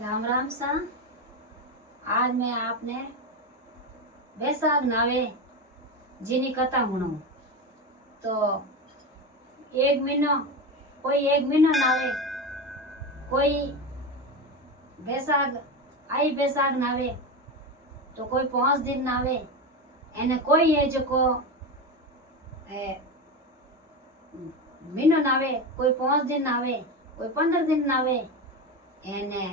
राम राम सा। आज मैं आपने बैसाख नावे जीनी कथा सुनाऊं। तो एक महीनो कोई एक महीनो नावे, कोई बैसाख आई बैसाख नावे तो कोई 5 दिन नावे एने कोई है जो को महीनो नावे, कोई 5 दिन नावे, कोई 15 दिन नावे। एने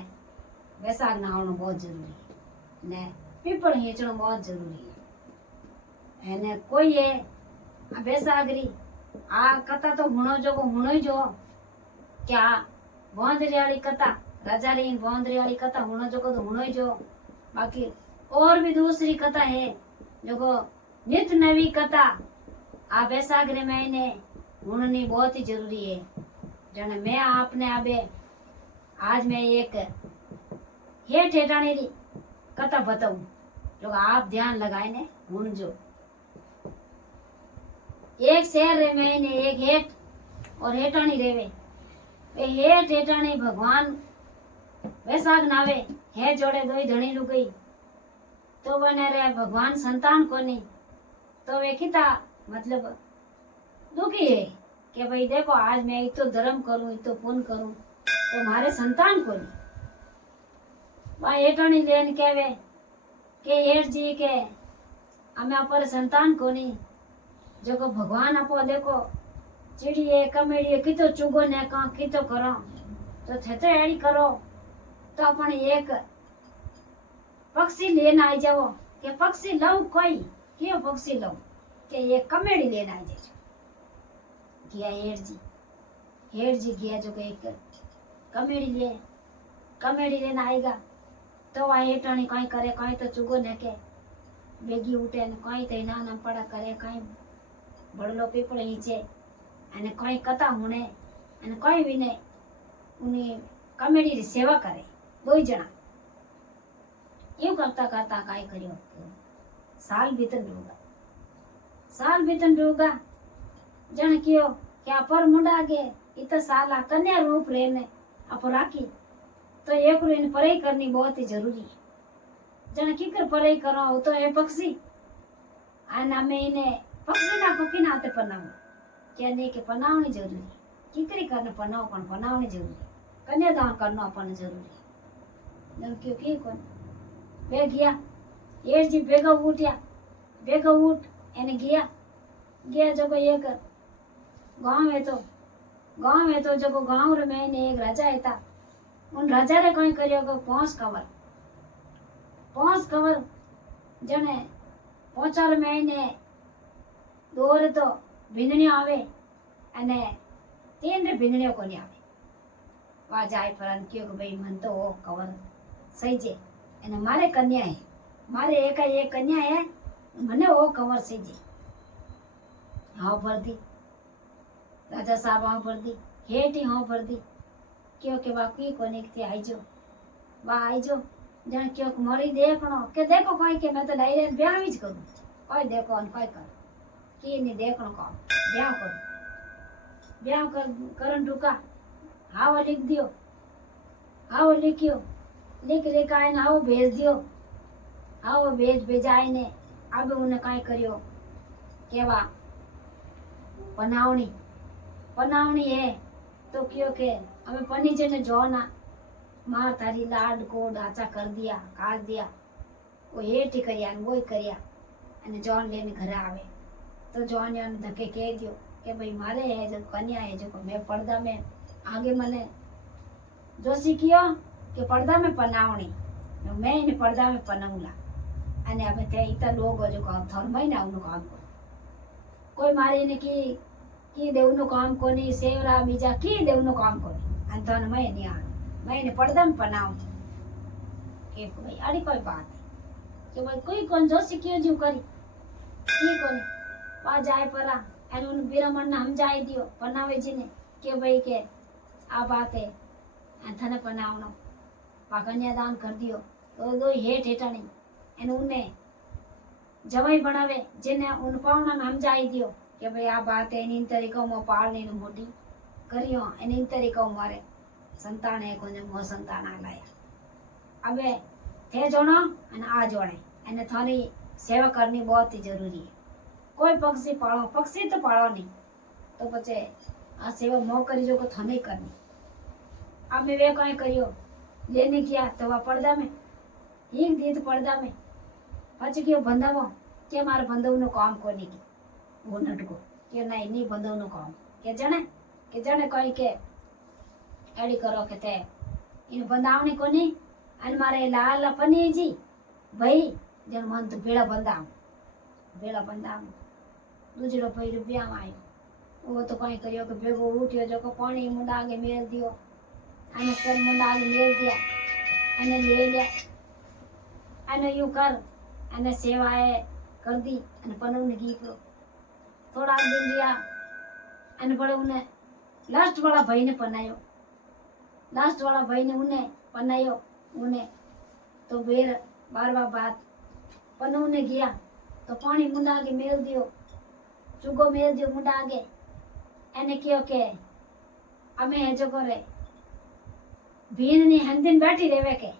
बैसाख नहावणो बहुत जरूरी है ने पीपल हींचणो बहुत जरूरी है। एने कोई है आ बैसाखरी आ कथा तो हुणो जो हुणो ही जो क्या बोंदरी वाली कथा राजारी बोंदरी वाली कथा हुणो जो तो हुणो ही जो। बाकी और भी दूसरी कथा है जो नित नवी कथा आ बैसाख रे महीने हुणनी बहुत ही जरूरी है। जने मैं आपने आबे आज मैं एक हे ठेठाणी री कथा बताऊं जो आप ध्यान लगाए ने हुण जो। एक शहर रे महीने एक हेठ और हेठाणी रेवे। वे हेठ हेठाणी भगवान बैसाख नावे हे जोड़े दोई धणी लुगई तो बने रे भगवान संतान कोनी तो वे किता मतलब दुखी है कि भाई देखो आज मैं इतो धर्म करूं इतो पुण्य करूं तो मारे संतान कोनी। बा हेठाणी लेन कहवे के हेठ जी के हमें अपर संतान कोनी जो को भगवान अपो देखो चिड़िए कमेड़िए कितो चुगो ने का कितो करो तो छते एड़ी करो तो अपन एक पक्षी लेन आई जाओ के पक्षी लव कोई क्यों पक्षी लव के ये कमेड़ी लेन आई जाओ। गया हेठ जी गया जो एक कमेड़ी लेन आएगा तो वह हेठाणी कहीं करे कहीं तो चुगो ने के बेगी उठे ने कहीं तो नाना पड़ा करे कहीं बड़लो पीपल नीचे अने कहीं कथा हुणे अने कहीं भी ने उन्हें कमेड़ी री सेवा करे दो जना। यूं करता करता काई करियो साल बीतन रहूगा जन कियो क्या पर मुंडा गे इत साला कन्या रूप रहने अप राखी तो एक इन पढ़ाई करनी बहुत ही जरूरी है। जन किकर पढ़ाई करो तो है पक्षी आना में इन्हें पक्षी ना पकी ना आते पनाव क्या नहीं के पनावनी जरूरी किकरी करने पनाव पण पनावनी जरूरी कन्यादान करना अपन जरूरी जन क्यों की कौन बे गया एक जी बेगा उठ एने गया जो एक गांव है तो जो गांव रे में एक राजा है था उन राजा रे कहीं करियो को पोंस कवर जने पोचार महीने दौर तो भिंडणी आवे अने 3 रे भिंडणीओ कोनी आवे। वा जाय परन क्यों भाई मन तो वो कवर सही जे अने मारे कन्या है मारे एक कन्या है मने वो कवर सही जे। हाँ भर दी राजा साहब हाँ भर दी हेठी हाँ भर दी क्यों के बाकी कोनी थी आई जो जन क्यों मरी देखनो के देखो कोई के मैं तो डायरेक्ट ब्याह ही करूं कोई देखो और कोई कर की नहीं देखनो को ब्याह करन रुका हाव लिख दियो हाव लिखियो लिख आए ना हाव भेज दियो हाव भेजाई ने अब उन्हें काई करियो केवा पनावनी है तो क्यों के हमें पनीजे ने जो ना मार थारी लाड को ढांचा कर दिया काट दिया वो हेठी करिया वो ही करिया अने जॉन लेने घर आवे तो जॉन यान धके कह दियो के भाई मारे है जो कन्या है जो मैं पर्दा में आगे मने जो सीखियो कि पर्दा में पनावनी मैं इन पर्दा में पनाऊला अने अब ते इतना लोग जो थर महीना उन काम को कोई मारे ने की देवनो काम कोनी सेवरा बीजा की देवनो काम कोनी अंतन मैं नहीं आ मैं पर्दा में पनाऊ के भाई अड़ी कोई बात कि भाई कोई कौन जो सीखियो जो करी की कोनी पा जाए परा एन उन बिरमन हम जाए दियो पनावे जी ने के भाई के आ बात है अंतने पनावनो पा कन्यादान कर दियो तो दो हेठाणी एन उन्ने जवाई बनावे जिने उन पावना हम जाए दियो के भाई आ बात है इन तरीकों में पालने ने मोटी करियो इन तरीकों मारे संतान है कोने मो संतान आ लाया अबे थे जोड़ो અને આ જોડે અને थारी सेवा करनी बहुत ही जरूरी है। कोई पक्षी पालो, पक्षी तो पालो नहीं तो पचे आ सेवा मो करी जो को थने करनी। अब मैं वे कहीं करियो लेने किया तो वह पर्दा में एक दी तो पर्दा में પછી કયો બંધાવો કે મારે બંધવનું કામ કોની કે वो नटको કે નહીં બંધવનું કામ કે જણે કઈ કે એડી કરો કે તે એને બંધાવણી કોની અને મારે લાલ પનીજી ભાઈ જણ મન તો ભેળા બંધાવ દૂજડો ભાઈ રૂપિયામાં આવ્યો वो तो कहीं करियो कि भेगो उठ्यो जो को पानी मुंडा आगे मेल दियो अने सर मुंडा आगे मेल दिया अने ले लिया अने यूं कर अने सेवाए कर दी अने पनव ने गीतो थोड़ा दिन रिया अने बड़े उन्हें लास्ट वाला भाई ने उन्हें पनायो उन्हें तो बेर बार बात पनव ने गया तो पानी मुंडा आगे मेल दियो चुगो मेल दियो मुंडा आगे એને કયો કે અમે જો કરે ભીનની હંદીન બેઠી રહેવે કે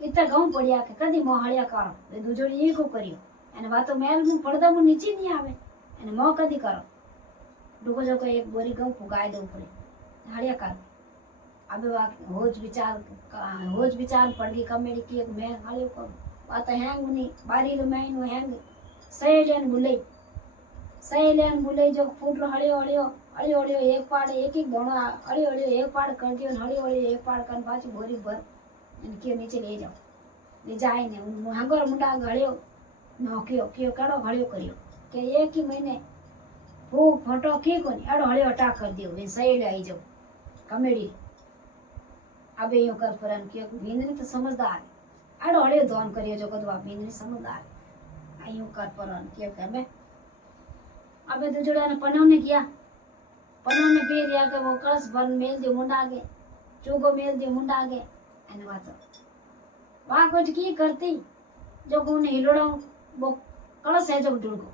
ઇતા ઘઉં પડ્યા કે કદી મોહળિયા કરો એ દુજોડી ઈકો કર્યો અને વાતો મેલ હું પડદા હું નીચે નહીં આવે અને મો કદી કરો ડુકો જો એક બોરી ઘઉં ફુગાઈ દઉં પડે હળિયા કર अबे होज विचार पड़ गई कमेडी की मैं हळियो करूं बात हैंग नहीं बारी रो मैं नो हैंग सहेलियन बुले जो फूटलो हळियो एक पाड़ एक दोणो हळियो एक पाड़ कर दियो हळियो एक पाड़ कर पाछी बोरी भर અને કે નીચે લઈ જાઓ ले जाए ने हंगर मुंडा हळियो नोकियो कियो कड़ो हळियो करियो के एक ही महीने फूक फटो की कोनी अड़ो हळियो अटैक कर दियो वे सहेली आई जाओ कमेडी अबे यो कर परन कियो भींदनी तो समझदार अड़ो हळियो धोन करियो जो कदवा भींदनी समझदार आयो कर परन कियो के अबे तो जुड़ा ने पनव ने किया पनव ने पी रिया के वो कलश भर मेल दियो मुंडा आगे चूगो मेल दियो मुंडा आगे एने वातो वाह कुछ की करती जो कोने हिलोड़ा वो कलश है जो ढुलको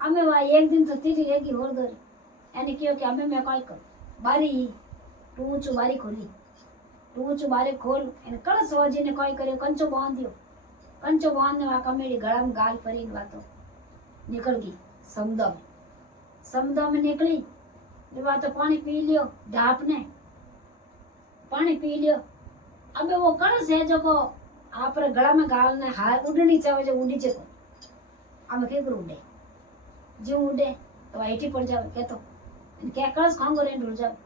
हमें वह एक दिन तो तीरी रहेगी और दो यानी क्यों कि हमें मैं काय कर बारी टूचू बारी खोल एने कलश वाजी ने काय करियो कंचो बांध दियो कंचो बांधने वा कमेडी गळा में गाल परी वातो निकल गई समदम में निकली जब तो पानी पी लियो ढाप ने पानी पी लियो अबे वो कलश है जो को आप गला में गाल ने हार उड़नी चाहे जो उड़ी जे को अब के उड़े जो उड़े तो आईटी पड़ जावे के तो क्या कलश खांगो रे ढुल जावे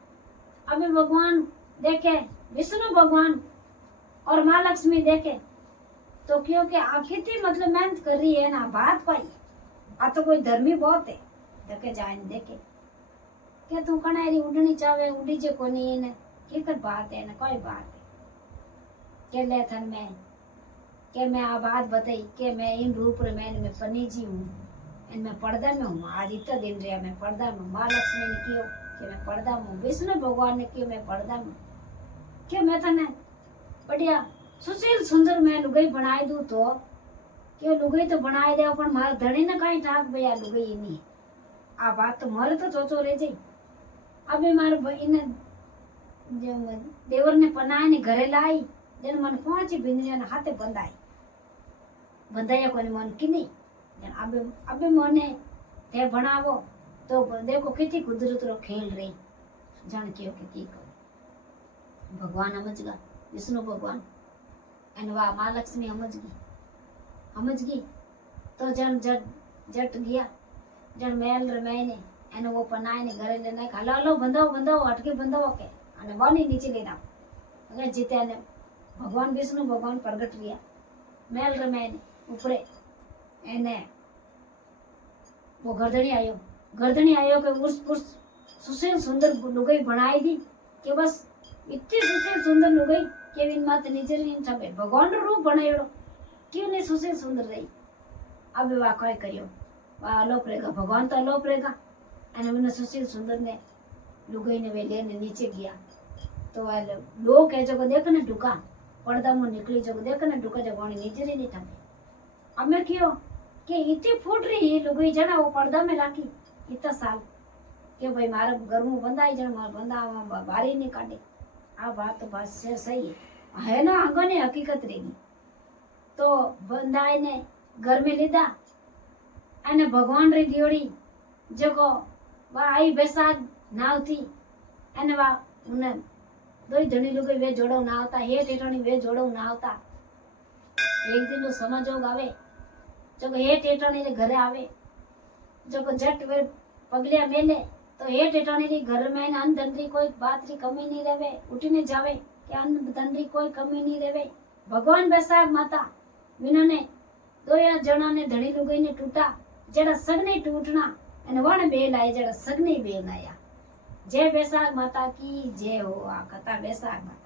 अबे भगवान देखे विष्णु भगवान और माँ लक्ष्मी देखे तो क्योंकि आखिर मतलब मेहनत कर रही है ना बात पाई आ तो कोई धर्मी बहुत है देखे जाए देखे क्या तू कणारी उड़नी चावे उड़ी जे कोनी ने की कर बात है ना कोई बात है के ले थन में के मैं आ बात बताई के मैं इन रूप रे में पनीजी हूँ इन मैं पर्दा में हूँ आज इतना दिन रहा मैं पर्दा में माँ लक्ष्मी ने कियो कि मैं पर्दा में विष्णु भगवान ने कियो मैं पर्दा में क्या मैं थने बढ़िया सुशील सुंदर मैं लुगाई बनाई दूं तो क्यों लुगाई तो बनाए दे पर मारे धणी ने कहीं ठाक भैया लुगाई नहीं आ बात तो मारे तो चोचो रह जाई अबे मारे इन जो देवर ने पनाए ने घरे लाई जन मन पहुंची बिंदरिया ने हाथे बंधाया कोनी मन की नहीं अबे मने ते बनावो तो देखो कितनी कुदरत रो खेल रही जान क्यों के की कर भगवान समझ गया विष्णु भगवान एन वा माँ लक्ष्मी समझ गई तो जन जट गया जन मेल रे मैंने एने वो पनाए ने घरे लेने हलो बंधाओ हटके बंधाओ के अने वानी नीचे लेना अगर जीते ने भगवान विष्णु भगवान प्रगट गया मेल रे मैंने ऊपरे एने वो गर्दनी आयो के उस सुशील सुंदर लुगाई बनाई दी कि बस इतनी सुशील सुंदर लुगाई के विन मात नीचे इन छबे भगवान रो रूप बनायो क्यों नहीं सुशील सुंदर रही अब वा काय करियो वा अलोप रहेगा भगवान तो अलोप रहेगा અને મને સુशील सुंदर ने लुगाई ने वे लेने नीचे गया तो वाले लोग है जो देख ने ढुका पर्दा में निकली जो देख ने ढुका जो वाणी नीचे नहीं था अब मैं क्यों कि इतनी फूट रही लुगाई जना वो पर्दा में लाकी इतना साल के भाई मारा घर में बंदा आई जन मारा बंदा बारी नहीं काटे आ बात तो बस से सही है है ना आंगने हकीकत रहेगी। तो बंदाए ने घर में लीधा अने भगवान री दियोड़ी जको वा आई बैसाख नाव थी अने वा उन्हें दो धनी लोग वे जोड़ो ना होता हे टेटोनी वे जोड़ो ना होता। एक दिन तो समझोग आवे जो हे टेटोनी रे घरे आवे जो झट वे पगलिया मेले तो हे टेटोनी री घर में अन्न धन री कोई बात री कमी नहीं रहे उठीने जावे कि अन्न धन री कोई कमी नहीं रहे। भगवान बैसाख माता विनोने दो जना ने धनी लुगाई ने टूटा जड़ा सगने टूटना अने वण बेल आए जड़ा सगने बेल आया। जय बैसाख माता की जय हो। आ कथा बैसाख माता।